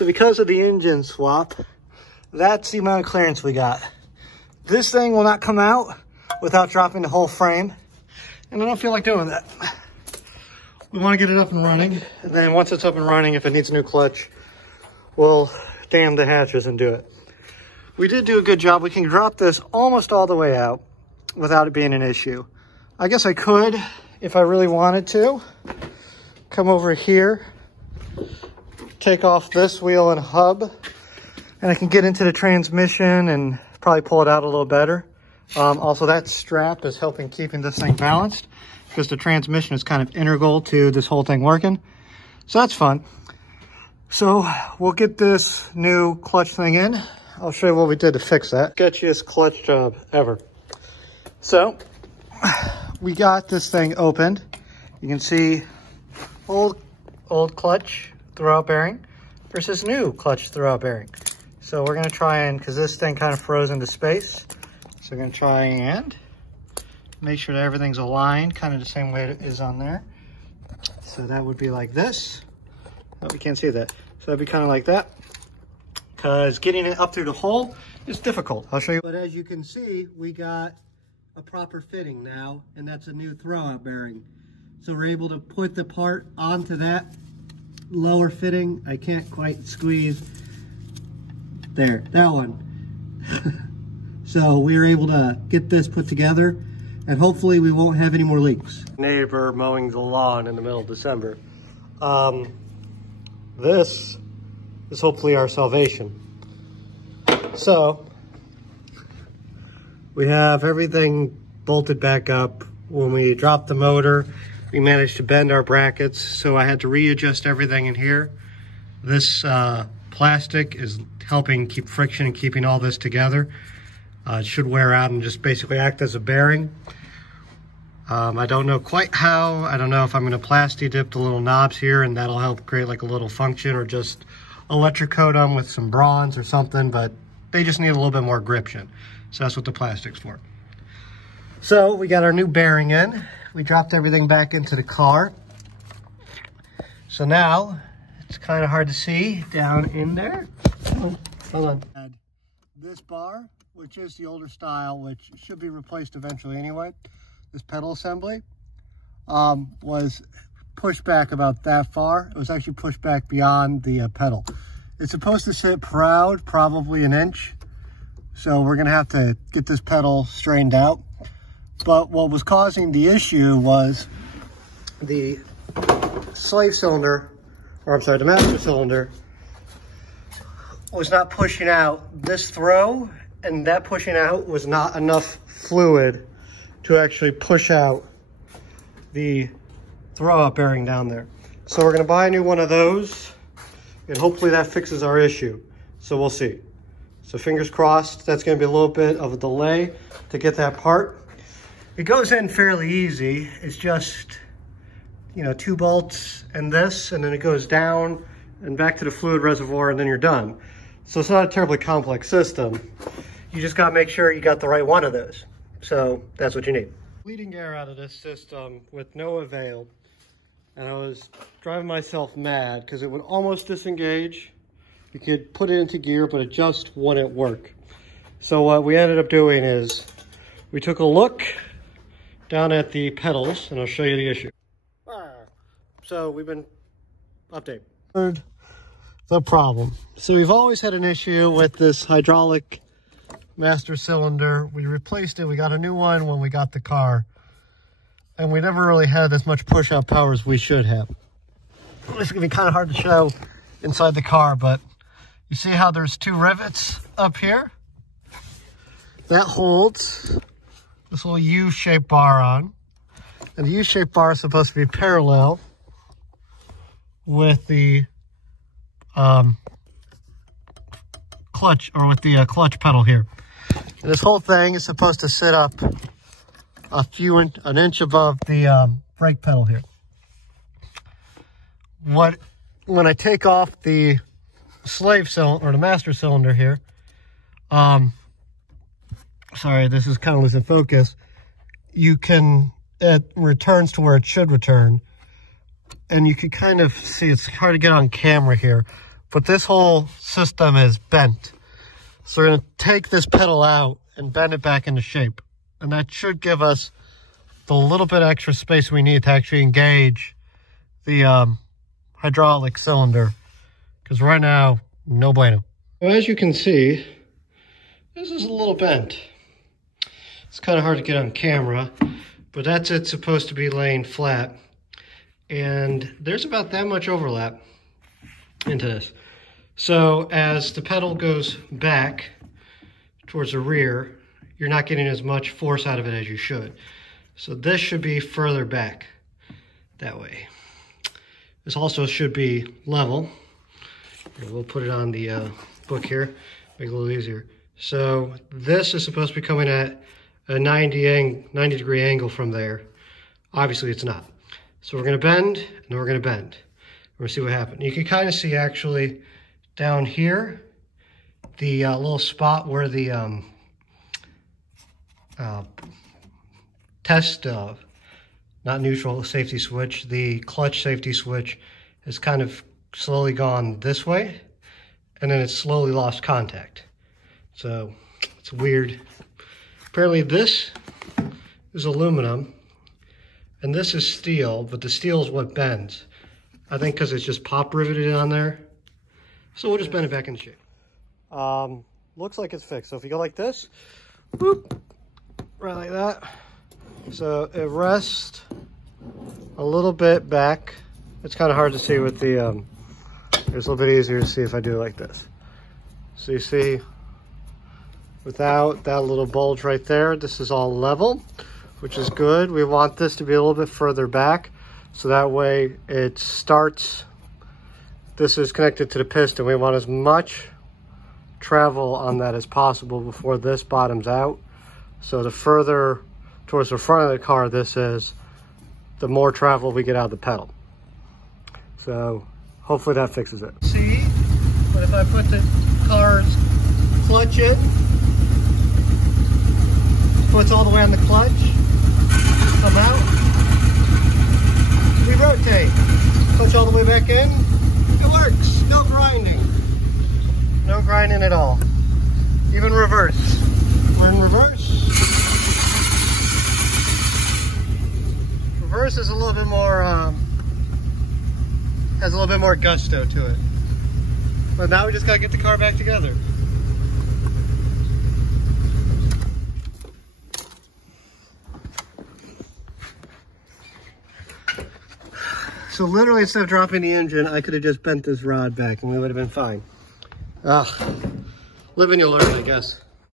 So because of the engine swap, that's the amount of clearance we got. This thing will not come out without dropping the whole frame. And I don't feel like doing that. We want to get it up and running. And then once it's up and running, if it needs a new clutch, we'll dam the hatches and do it. We did do a good job. We can drop this almost all the way out without it being an issue. I guess I could, if I really wanted to, come over here, take off this wheel and hub, and I can get into the transmission and probably pull it out a little better. Also, that strap is helping keeping this thing balanced because the transmission is kind of integral to this whole thing working. So that's fun. So we'll get this new clutch thing in. I'll show you what we did to fix that. Sketchiest clutch job ever. So we got this thing opened. You can see old clutch throwout bearing versus new clutch throwout bearing. So we're gonna try and, because this thing kind of froze into space, so we're gonna try and make sure that everything's aligned kind of the same way it is on there. So that would be like this. Oh, we can't see that. So that'd be kind of like that, because getting it up through the hole is difficult. I'll show you. But as you can see, we got a proper fitting now, and that's a new throwout bearing. So we're able to put the part onto that lower fitting. I can't quite squeeze. There, that one. So we were able to get this put together, and hopefully we won't have any more leaks. Neighbor mowing the lawn in the middle of December. This is hopefully our salvation. So we have everything bolted back up. When we dropped the motor, we managed to bend our brackets, so I had to readjust everything in here. This plastic is helping keep friction and keeping all this together. It should wear out and just basically act as a bearing. I don't know quite how. I don't know if I'm going to plasti dip the little knobs here and that'll help create like a little function, or just electrocoat them with some bronze or something, but they just need a little bit more gription. So that's what the plastic's for. So we got our new bearing in. We dropped everything back into the car. So now it's kind of hard to see down in there. Hold on. This bar, which is the older style, which should be replaced eventually anyway. This pedal assembly was pushed back about that far. It was actually pushed back beyond the pedal. It's supposed to sit proud, probably an inch. So we're gonna have to get this pedal straightened out. But what was causing the issue was the slave cylinder, or I'm sorry, the master cylinder was not pushing out this throw, and that pushing out was not enough fluid to actually push out the throwout bearing down there. So we're gonna buy a new one of those, and hopefully that fixes our issue. So we'll see. So fingers crossed. That's gonna be a little bit of a delay to get that part. It goes in fairly easy. It's just, you know, 2 bolts and this, and then it goes down and back to the fluid reservoir, and then you're done. So it's not a terribly complex system. You just gotta make sure you got the right one of those. So that's what you need. Bleeding air out of this system with no avail. And I was driving myself mad because it would almost disengage. You could put it into gear, but it just wouldn't work. So what we ended up doing is we took a look down at the pedals, and I'll show you the issue. So we've been update. The problem. So we've always had an issue with this hydraulic master cylinder. We replaced it. We got a new one when we got the car, and we never really had as much push out power as we should have. It's gonna be kind of hard to show inside the car, but you see how there's 2 rivets up here? That holds this little U-shaped bar on, and the U-shaped bar is supposed to be parallel with the clutch, or with the clutch pedal here. And this whole thing is supposed to sit up an inch above the brake pedal here. When I take off the slave cylinder, or the master cylinder here, sorry, this is kind of losing focus. It returns to where it should return. And you can kind of see, it's hard to get on camera here, but this whole system is bent. So we're going to take this pedal out and bend it back into shape. And that should give us the little bit extra space we need to actually engage the hydraulic cylinder. Because right now, no bueno. Well, as you can see, this is a little bent. It's kind of hard to get on camera, but that's it supposed to be laying flat. And there's about that much overlap into this. So as the pedal goes back towards the rear, you're not getting as much force out of it as you should. So this should be further back that way. This also should be level. We'll put it on the book here, make it a little easier. So this is supposed to be coming at a 90 degree angle from there. Obviously it's not. So we're gonna bend, and then we're gonna bend. We're gonna see what happens. You can kind of see actually down here, the little spot where the test, not neutral safety switch, the clutch safety switch has kind of slowly gone this way, and then it's slowly lost contact. So it's weird. Apparently this is aluminum, and this is steel, but the steel is what bends. I think because it's just pop riveted on there. So we'll just bend it back in shape. Looks like it's fixed. So if you go like this, boop, right like that. So it rests a little bit back. It's kind of hard to see with the, it's a little bit easier to see if I do it like this. So you see, without that little bulge right there, this is all level, which is good. We want this to be a little bit further back, so that way it starts, this is connected to the piston. We want as much travel on that as possible before this bottoms out. So the further towards the front of the car this is, the more travel we get out of the pedal. So hopefully that fixes it. See, but if I put the car's clutch in, puts all the way on the clutch, come out, we rotate, clutch all the way back in, it works, no grinding. No grinding at all. Even reverse. We're in reverse. Reverse is a little bit more, has a little bit more gusto to it. But now we just gotta get the car back together. So literally, instead of dropping the engine, I could have just bent this rod back and we would have been fine. Live and you'll learn, I guess.